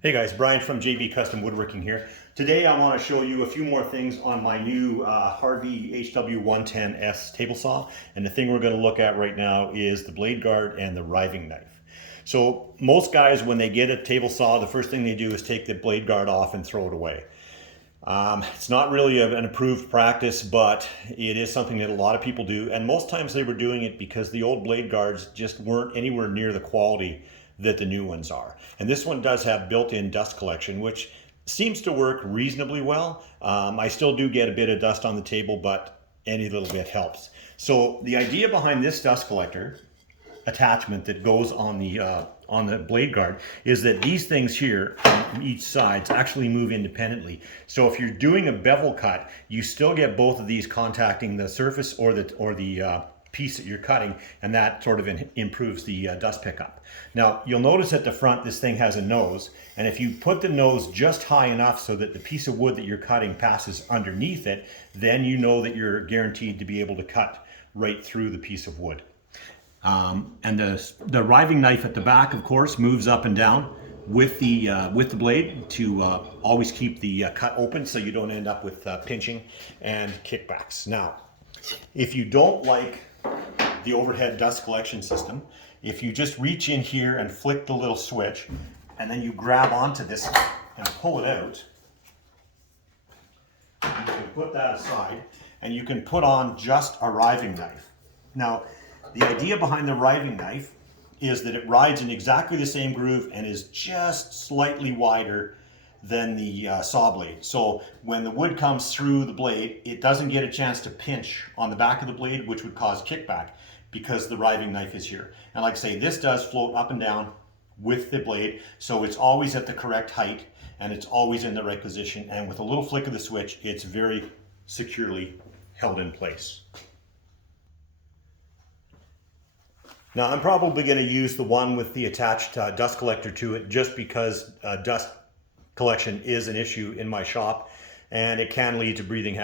Hey guys, Brian from JB Custom Woodworking here. Today I want to show you a few more things on my new Harvey HW110S table saw. And the thing we're going to look at right now is the blade guard and the riving knife. So most guys, when they get a table saw, the first thing they do is take the blade guard off and throw it away. It's not really an approved practice, but it is something that a lot of people do. And most times they were doing it because the old blade guards just weren't anywhere near the quality that the new ones are. And this one does have built-in dust collection, which seems to work reasonably well. I still do get a bit of dust on the table, but any little bit helps. So the idea behind this dust collector attachment that goes on the blade guard is that these things here on each side actually move independently. So if you're doing a bevel cut, you still get both of these contacting the surface or the piece that you're cutting, and that sort of improves the dust pickup. Now you'll notice at the front this thing has a nose, and if you put the nose just high enough so that the piece of wood that you're cutting passes underneath it, then you know that you're guaranteed to be able to cut right through the piece of wood. And the riving knife at the back, of course, moves up and down with the blade to always keep the cut open so you don't end up with pinching and kickbacks. Now, if you don't like the overhead dust collection system, if you just reach in here and flick the little switch and then you grab onto this and pull it out, you can put that aside and you can put on just a riving knife. Now, the idea behind the riving knife is that it rides in exactly the same groove and is just slightly wider than the saw blade. So when the wood comes through the blade, it doesn't get a chance to pinch on the back of the blade, which would cause kickback because the riving knife is here. And like I say, this does float up and down with the blade, so it's always at the correct height and it's always in the right position. And with a little flick of the switch, it's very securely held in place. Now I'm probably going to use the one with the attached dust collector to it just because dust collection is an issue in my shop, and it can lead to breathing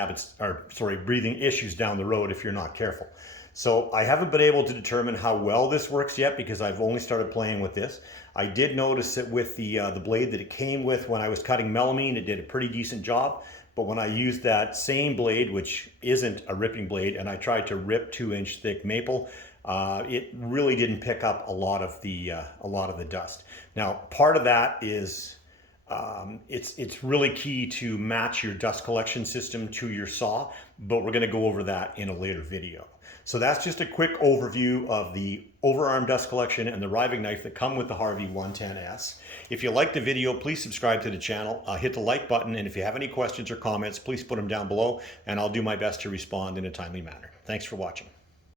issues down the road if you're not careful. So I haven't been able to determine how well this works yet because I've only started playing with this. I did notice that with the blade that it came with when I was cutting melamine, it did a pretty decent job. But when I used that same blade, which isn't a ripping blade, and I tried to rip 2-inch thick maple, it really didn't pick up a lot of the dust. Now, part of that is it's really key to match your dust collection system to your saw, but we're going to go over that in a later video. So that's just a quick overview of the overarm dust collection and the riving knife that come with the Harvey 110S. If you liked the video, please subscribe to the channel, hit the like button, and if you have any questions or comments, please put them down below, and I'll do my best to respond in a timely manner. Thanks for watching.